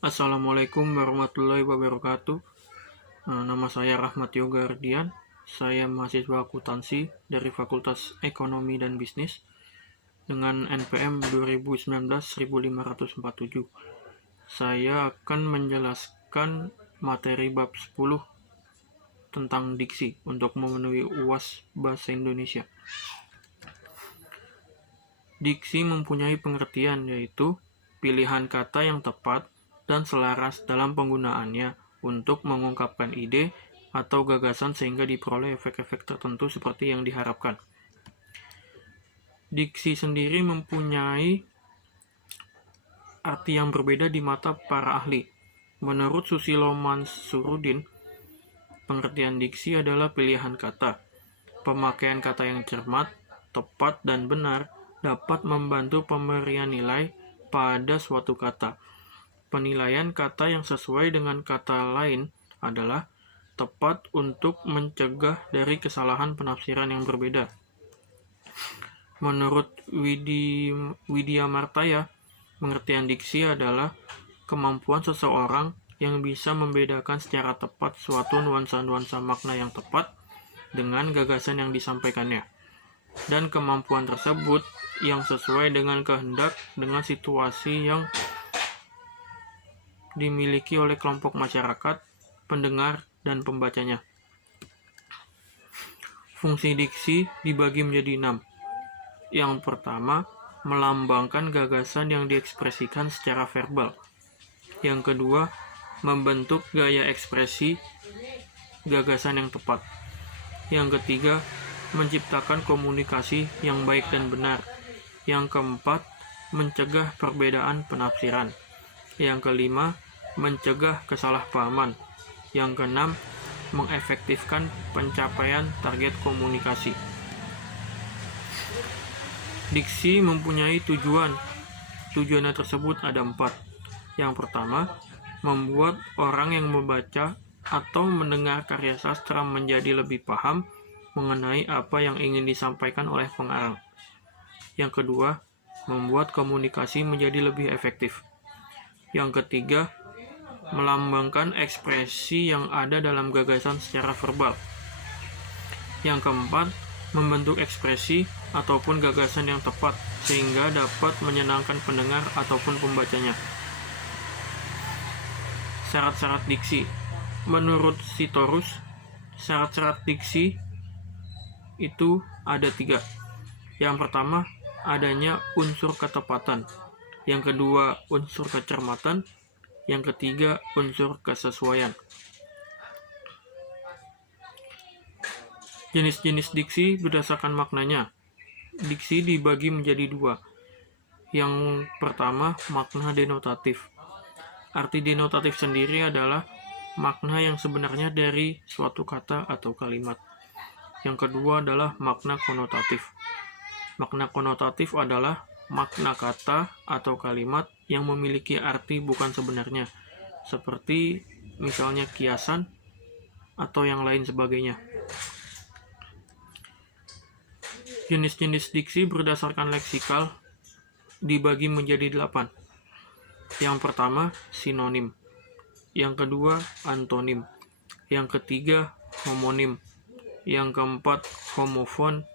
Assalamualaikum warahmatullahi wabarakatuh. Nama saya Rahmat Yoga Ardian. Saya mahasiswa akuntansi dari Fakultas Ekonomi dan Bisnis dengan NPM 2019-1547. Saya akan menjelaskan materi bab 10 tentang diksi untuk memenuhi UAS Bahasa Indonesia. Diksi mempunyai pengertian yaitu pilihan kata yang tepat dan selaras dalam penggunaannya untuk mengungkapkan ide atau gagasan sehingga diperoleh efek-efek tertentu seperti yang diharapkan. Diksi sendiri mempunyai arti yang berbeda di mata para ahli. Menurut Susilo Mansurudin, pengertian diksi adalah pilihan kata. Pemakaian kata yang cermat, tepat, dan benar dapat membantu pemberian nilai pada suatu kata. Penilaian kata yang sesuai dengan kata lain adalah tepat untuk mencegah dari kesalahan penafsiran yang berbeda. Menurut Widya Martaya, pengertian diksi adalah kemampuan seseorang yang bisa membedakan secara tepat suatu nuansa-nuansa makna yang tepat dengan gagasan yang disampaikannya. Dan kemampuan tersebut yang sesuai dengan kehendak dengan situasi yang dimiliki oleh kelompok masyarakat, pendengar, dan pembacanya. Fungsi diksi dibagi menjadi 6. Yang pertama, melambangkan gagasan yang diekspresikan secara verbal. Yang kedua, membentuk gaya ekspresi gagasan yang tepat. Yang ketiga, menciptakan komunikasi yang baik dan benar. Yang keempat, mencegah perbedaan penafsiran. Yang kelima, mencegah kesalahpahaman. Yang keenam, mengefektifkan pencapaian target komunikasi. Diksi mempunyai tujuan. Tujuannya tersebut ada 4. Yang pertama, membuat orang yang membaca atau mendengar karya sastra menjadi lebih paham mengenai apa yang ingin disampaikan oleh pengarang. Yang kedua, membuat komunikasi menjadi lebih efektif. Yang ketiga, melambangkan ekspresi yang ada dalam gagasan secara verbal. Yang keempat, membentuk ekspresi ataupun gagasan yang tepat sehingga dapat menyenangkan pendengar ataupun pembacanya. Syarat-syarat diksi. Menurut Sitorus, syarat-syarat diksi itu ada 3. Yang pertama, adanya unsur ketepatan. Yang kedua, unsur kecermatan. Yang ketiga, unsur kesesuaian. Jenis-jenis diksi berdasarkan maknanya. Diksi dibagi menjadi 2. Yang pertama, makna denotatif. Arti denotatif sendiri adalah makna yang sebenarnya dari suatu kata atau kalimat. Yang kedua adalah makna konotatif. Makna konotatif adalah makna kata atau kalimat yang memiliki arti bukan sebenarnya, seperti misalnya kiasan atau yang lain sebagainya. Jenis-jenis diksi berdasarkan leksikal dibagi menjadi 8. Yang pertama, sinonim. Yang kedua, antonim. Yang ketiga, homonim. Yang keempat, homofon.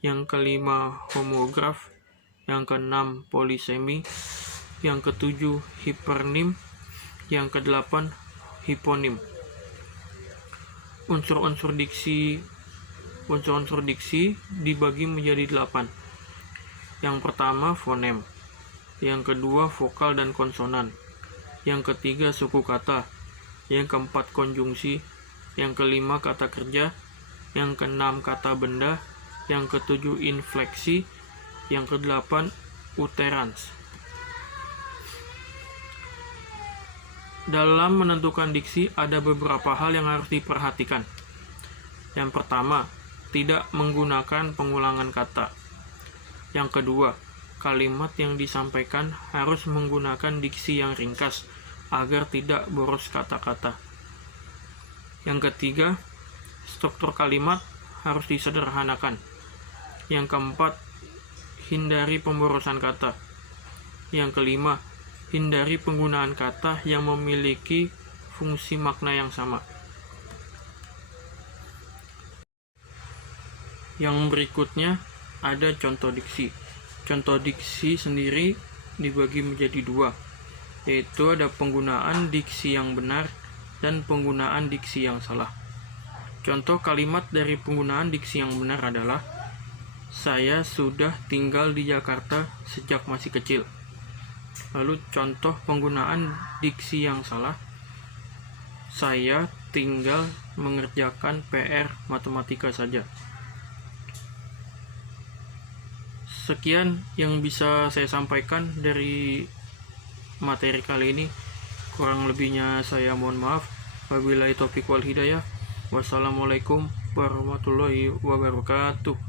Yang kelima, homograf. Yang keenam, polisemi. Yang ketujuh, hipernim. Yang kedelapan, hiponim. Unsur-unsur diksi dibagi menjadi 8. Yang pertama, fonem. Yang kedua, vokal dan konsonan. Yang ketiga, suku kata. Yang keempat, konjungsi. Yang kelima, kata kerja. Yang keenam, kata benda. Yang ketujuh, infleksi. Yang kedelapan, uterans. Dalam menentukan diksi, ada beberapa hal yang harus diperhatikan. Yang pertama, tidak menggunakan pengulangan kata. Yang kedua, kalimat yang disampaikan harus menggunakan diksi yang ringkas agar tidak boros kata-kata. Yang ketiga, struktur kalimat harus disederhanakan. Yang keempat, hindari pemborosan kata. Yang kelima, Hindari penggunaan kata yang memiliki fungsi makna yang sama. Yang berikutnya ada contoh diksi. Contoh diksi sendiri dibagi menjadi dua, yaitu ada penggunaan diksi yang benar dan penggunaan diksi yang salah. Contoh kalimat dari penggunaan diksi yang benar adalah, saya sudah tinggal di Jakarta sejak masih kecil. Lalu contoh penggunaan diksi yang salah, saya tinggal mengerjakan PR matematika saja. Sekian yang bisa saya sampaikan dari materi kali ini. Kurang lebihnya saya mohon maaf. Wabillahi taufiq wal hidayah. Wassalamualaikum warahmatullahi wabarakatuh.